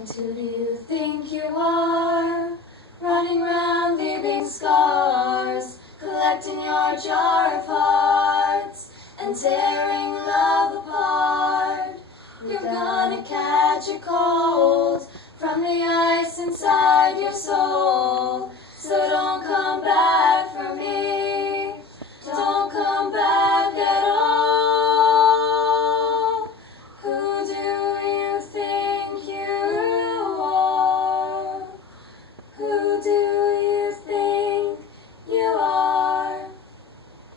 And who do you think you are, running round leaving scars, collecting your jar of hearts and tearing love apart? You're gonna catch a cold from the ice inside your soul.